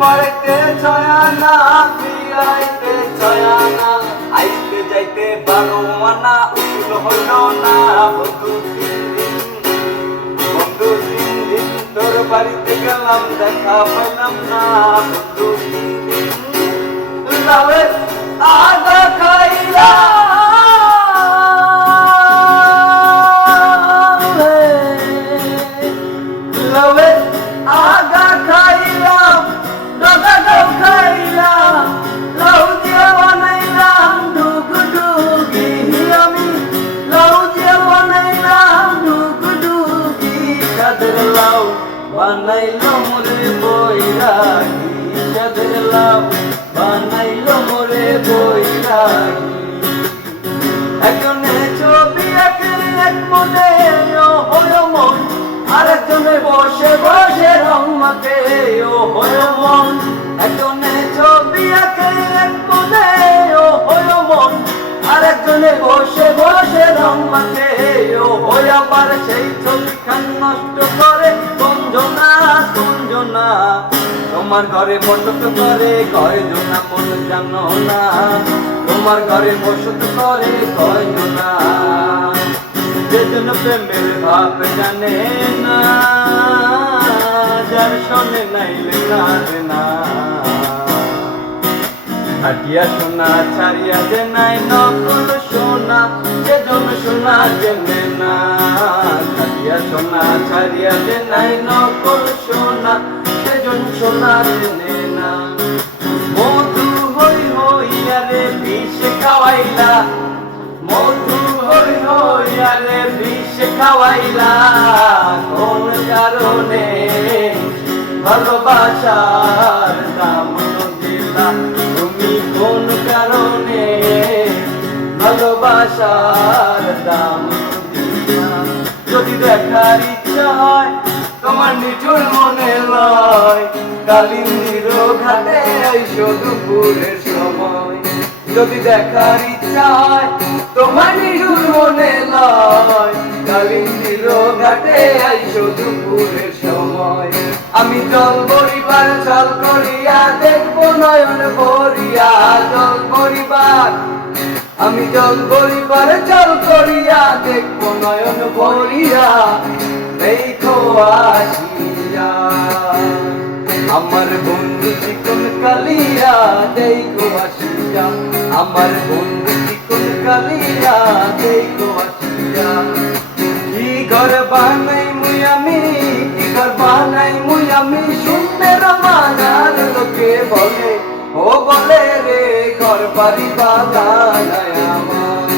পড়তে ছয়ানা ফিরাইতে ছয়ানা আইতে যাইতে 12 আনা উল হইল না বন্ধু তিন দিন তোর বাড়িতে গেলাম দেখা পেলাম না বন্ধু লাউয়ের আগা খাইলা লাউয়ের আগা খাইলাম ডগাটাও খাইলাম লাউ দিয়ে বানাইলাম ডুগডুগি আমি লাউ দিয়ে বানাইলাম ডুগডুগি সাদের লাউ বানাইলো মোরে বৈরাগী সাদের লাউ বানাইলো মোরে বৈরাগী একজনে ছবি আঁকে এক মনে হলো মন আরেকজনে বসে বসে রং মাখে ও হলো মন একজনে ছবি আঁকে এক মনে হলো মন আরেকজনে বসে বসে রং মাখে ও হয়ে আবার সেই ছবিখান নষ্ট করে কঞ্জনা কঞ্জনা তোমার ঘরে বসত করে কয়জনা মন জানো না তোমার ঘরে বসত করে কয়জনা যেজন প্রেমের ভাব জানে না যার শোনে নাইলে কাঁদে না হাটিয়া সোনা ছাড়িয়া যে নাই নকল সোনা যেজন সোনা জেনে না হাটিয়া সোনা ছাড়িয়া যে নাই নকল সোনা সেজন সোনা জেনে না মধু হই হইয়া রে বিষ খাওয়াইলা মধু হই হইয়া রে বিষ খাওয়াইলা কোন কারণে ভালোবাসার দাম দিলা তুমি কোন কারণে ভালোবাসার দাম দিলা যদি দেখার ইচ্ছা হয় তোমার নিঠুর মনে লয় কালিন্দির ঘাটে আইসো দুপুরের সময় যদি দেখার ইচ্ছা হয় তোমার নিঠুর মনে লয় কালিন্দির ঘাটে আইসো দুপুরের সময় আমি জল বরিবার জল করিয়া দেখবো নয়ন ভরিয়া জল বরিবার আমি জল বরিবার জল করিয়া দেখবো নয়ন ভরিয়া দেখো আসিয়া আমার বন্ধু চিকন কালিয়া দেখো আসিয়া আমার বন্ধু চিকন কালিয়া দেখো আসিয়া কি ঘর বানাই মুই আমি কি ঘর বানাই মুই আমি শূন্যের মানার লোকে বলে ও বলে রে ঘর বাড়ি বানায় আমার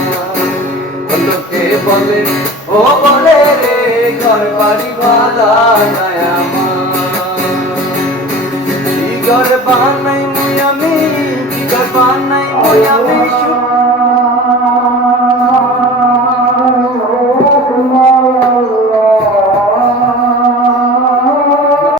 লোকে বলে ও বলে রে ঘর বাড়ি বানায় আমার কি ঘর বানাই মুই আমি কি ঘর বানাই মুই আমি